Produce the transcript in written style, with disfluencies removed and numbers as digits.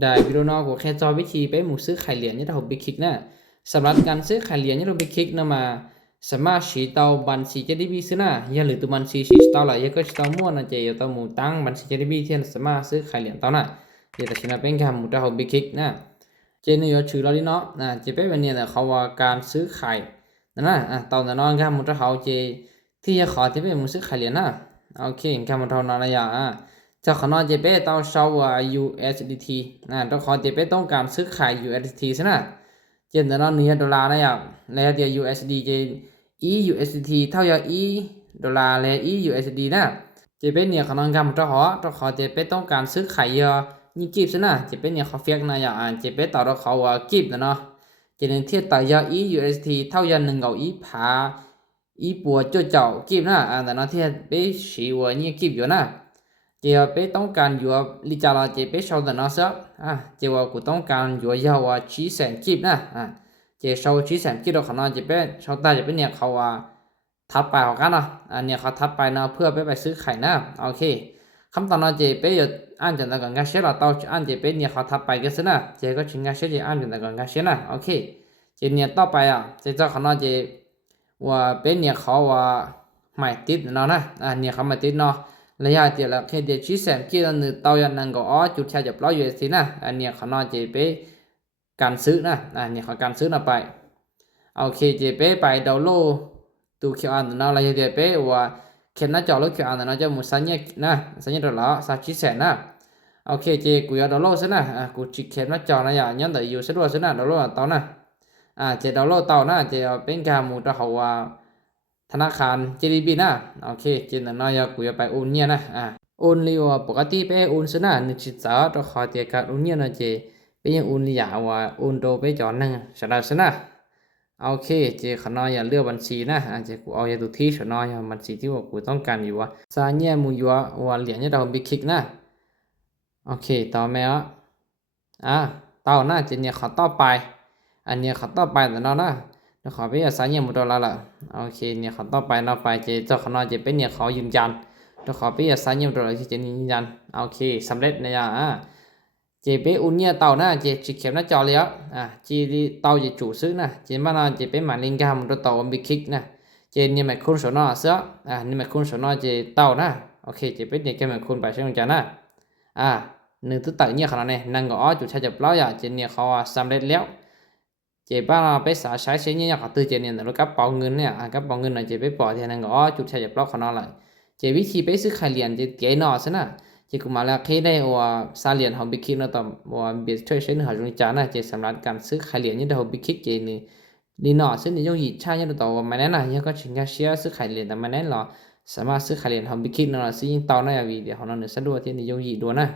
ได้วิดีโอนอกแค่จอวิธีไปหมู่ซื้อไข่เหรียญนี่เราไปคลิกนะสำหรับการซื้อไข่เหรียญนี่เราไปคลิกนะมาสามารถชี้เตาบัญชีเจดีบีซื้อนะอย่าหรือตัวบัญชีชี้เตาละอย่าก็ชี้เตามั่วนะเจียวเตาหมู่ตั้งบัญชีเจดีบีที่สามารถซื้อไข่เหรียญเตานะเดี๋ยวชี้นะเป็นการหมู่เราไปคลิกนะเจนี่เราชื่อเราดิเนาะนะเจเป็นวันนี้นะเขาว่าการซื้อไข่นะเตาเนี่ยนอนการหมู่เราเจที่จะขอที่เป็นหมู่ซื้อไข่เหรียญนะโอเคการหมู่เรานอนอะไรอย่างจะขอนอนเจเป้ต้องเช่าว่า USDT ต้องขอเจเป้ต้องการซื้อขาย USDT ใช่ไหมเจนนอนเนื้อดอลลาร์นะอย่างแล้วเดียว USD เจ USDT เท่ากับ ดอลลาร์และ USD นะเจเป้เนี่ยขอนอนกำต้องขอเจเป้ต้องการซื้อขายยี่กิบใช่ไหมเจเป้เนี่ยเขาเฟียกนะอย่างเจเป้ต่อเขาว่ากิบนะเนาะเจนเทียบต่อยา USDT เท่ากับ1 กับผาปัวเจ้ากิบนะแต่เนาะเทียบเป้ชีว่ายี่กิบอยู่นะเจียวเป้ต้องการอยู่ลิจาราเจเป้ชาวแต่นอสเจียวกูต้องการอยู่ยาวชี้แสงกิบนะเจชาวชี้แสงกิบเราขนาดเจเป้ชาวตาเจเป้เนี่ยเขาว่าทับไปของกันเนาะเนี่ยเขาทับไปเนาะเพื่อไปซื้อไข่นะโอเคคำตอนนั้นเจเป้อยู่อ่านจนตะกันกาเชล่ะตอนอ่านเจเป้เนี่ยเขาทับไปก็สินะเจก็ชิงกาเชเจอ่านจนตะกันกาเชนะโอเคเจเนี่ยต่อไปเจเจ้าขนาดเจว่าเป็นเนี่ยเขาว่าไม่ติดเนาะนะเนี่ยเขาไม่ติดเนาะระยะเดียวละแค่เดียวชี้แสงกี่นึงต่อยันนั่งก็จุดแชร์จะปล่อยอยู่สินะเนี่ยเขานอนเจเป้การซื้อนะเนี่ยเขาการซื้อนะไปโอเคเจเป้ไปดาวน์โหลดตัวเขียวอันนั้นระยะเดียวเป้ว่าเขียนหน้าจอแล้วเขียวอันนั้นจะมุสัญญานะสัญญาตัวละสักชี้แสงนะโอเคเจกูอยากดาวน์โหลดสินะกูจิเขียนหน้าจอนะอย่างนั้นแต่อยู่สะดวกสินะดาวน์โหลดต่อนะเจดาวน์โหลดต่อนะเจเป็นการมูตัวเขาว่าธนาคาร JDB นะโอเคเจนน้อยกูอยากไปโอนเนี่ยนะโอนเลยว่าปกติไปโอนซะนะนึกจิตจ้าตัวขอเตียการโอนเนี่ยนะเจไปยังโอนเลยาว่าโอนโตไปจอนนั่งสำหรับซะนะโอเคเจขน้อยอย่าเลือกบัญชีนะเจกูเอาอย่าดูที่ขน้อยบัญชีที่ว่ากูต้องการอยู่ว่าซาเนี่ยมูยัวว่าเหรียญเนี่ยเราบิ๊กคลิกนะโอเคต่อมาต่อหน้าเจเนี่ยขอต่อไปอันเนี้ยขอต่อไปแต่นอนนะแล้วขอไปซาเนี่ยมูดอลลาร์ละโอเคเนี่ยขอต่อไปนอไปเจเจ้าขน้อยเจเป็นเนี่ยขอยืนยันแล้วขอไปซาเนี่ยมูดอลลาร์ที่เจนี่ยืนยันโอเคสำเร็จนะยเจเปอุ่นเนี่ยเต่านะเจจิเข็มหน้าจอแล้วจีเต่าเจจูซื้อนะเจมานาเจเป็นหมายเลขกามตัวเต่าบิ๊กคลิกนะเจเนี่ยหมายคุณสนอเสือนี่หมายคุณสนอเจเต่านะโอเคเจเป็นเนี่ยแค่หมายคุณไปใช้งานนะหนึ่งตัวตัดเนี่ยขนาดนี้นั่งก็จุดใช้จะปล่อยเจเนี่ยเขาสำเร็จแล้วเจป้าไปสาใช้เสียเนี่ยเขาตื่นเจเนี่ยแล้วก็เป๋าเงินเนี่ยก็เป๋าเงินเจไปปล่อยที่นั่งก็จุดใช้จะปล่อยขนาดไหนเจวิธีไปซื้อไข่เหรียญเจเก๋หน่อซะนะเจกุมาแล้วเคได้ว่าซาเหรียญของบิ๊กคิกนะต่อว่าเบียดช่วยใช้เนื้อหาตรงจานะเจสำหรับการซื้อไข่เหรียญนี่เดี๋ยวบิ๊กคิกเจนี่ดีหน่อซึ่งในย่งหยิบชาเนี่ยต่อว่าไม่แน่นะยังก็ชิงกาเชียซื้อไข่เหรียญแต่ไม่แน่หรอสามารถซื้อไข่เหรียญของบิ๊กคิกนะซื้อยิ่งต่อหน้าวีเดียวของเราเนี่ยสะดวกที่ในย่งหยิบดูนะ